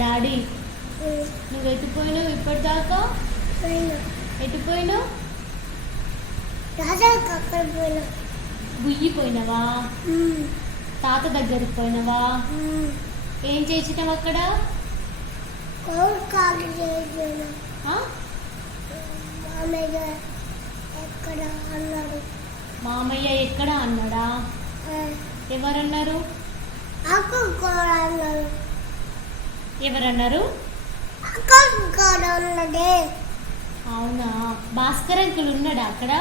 Daddy నువ్వు ఎటుపోయినావు ఇప్పటిదాకా ఎటుపోయినావు? రాజాకి అక్కడ పోయినా. బుయ్యిపోయినావా తాత దగ్గరికి పోయినావా? ఏం చేసినావు అక్కడ? మామయ్య ఎక్కడ అన్నాడు? ఎవరన్నారు? అన్నాడు. ఎవరన్నారు? అవునా? భాస్కర్ అంకుల్ ఉన్నాడా అక్కడ?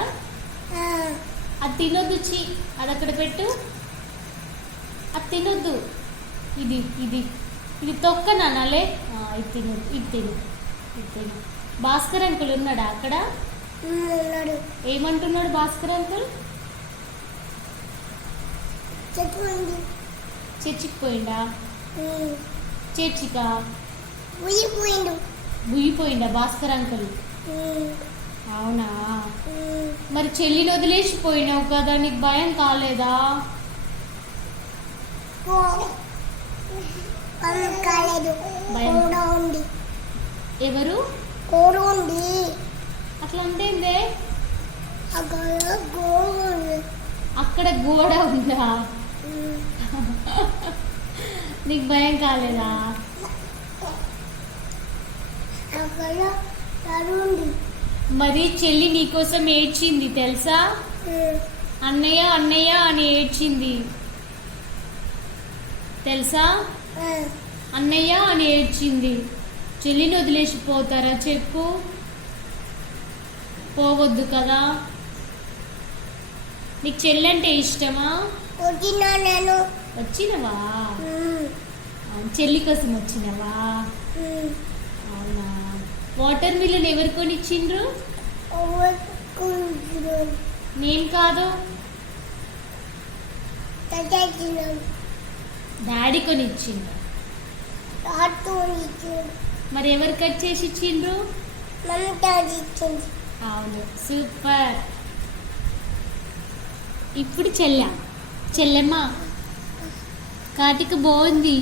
అది తినొద్దు చి. అది అక్కడ పెట్టు. అది తినొద్దు. ఇది ఇది. ఇది తొక్క నానాలే ఇది తినొద్దు ఇది తిను ఇది తిను. భాస్కర్ అంకుల్ ఉన్నాడా అక్కడ? ఏమంటున్నాడు భాస్కర్ అంకుల్? చెప్పింది చర్చికి? పోయిండా చర్చికా ఉయ్యిపోయిండు బుయ్యిపోయిండా భాస్కర్ అంకుల్? అవునా? మరి చెల్లిని వదిలేసి పోయినావు కదా నీకు భయం కాలేదా? ఉంది. ఎవరు? ఉంది. అట్లా ఉంది. అక్కడ గోడ ఉందా? నీకు భయం కాలేదా? మరి చెల్లి నీకోసం ఏడ్చింది తెలుసా? అన్నయ్య అన్నయ్య అని ఏడ్చింది. తెలుసా? అన్నయ్య అని ఏడ్చింది. చెల్లిని వదిలేసి పోతారా చెప్పు. పోవద్దు కదా. నీకు చెల్లి అంటే ఇష్టమా? వచ్చినా నేను. వచ్చినవా? చెల్లి కోసం వచ్చినవా? అవునా? వాటర్ మిలన్ ఎవరు కొనిచ్చిండ్రు? నేను కాదు. డాడీ కొనిచ్చిండ్రు. మరి ఎవరు కట్ చేసి ఇచ్చిండ్రు? అవును. సూపర్. ఇప్పుడు చెల్ల. చెల్లెమ్మ కాటిక బాగుంది.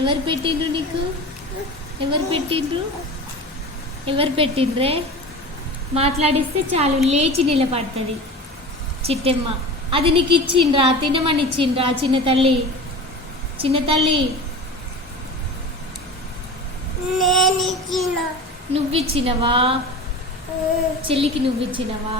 ఎవరు పెట్టిండ్రు నీకు? ఎవరు పెట్టిండ్రు? ఎవరు పెట్టిండ్రే? మాట్లాడిస్తే చాలు లేచి నిలబడుతుంది. చిట్టెమ్మ అది నీకు ఇచ్చిండ్రా తినమని ఇచ్చిండ్రా చిన్న తల్లి? చిన్న తల్లి? నువ్విచ్చినవా? చెల్లికి నువ్విచ్చినవా?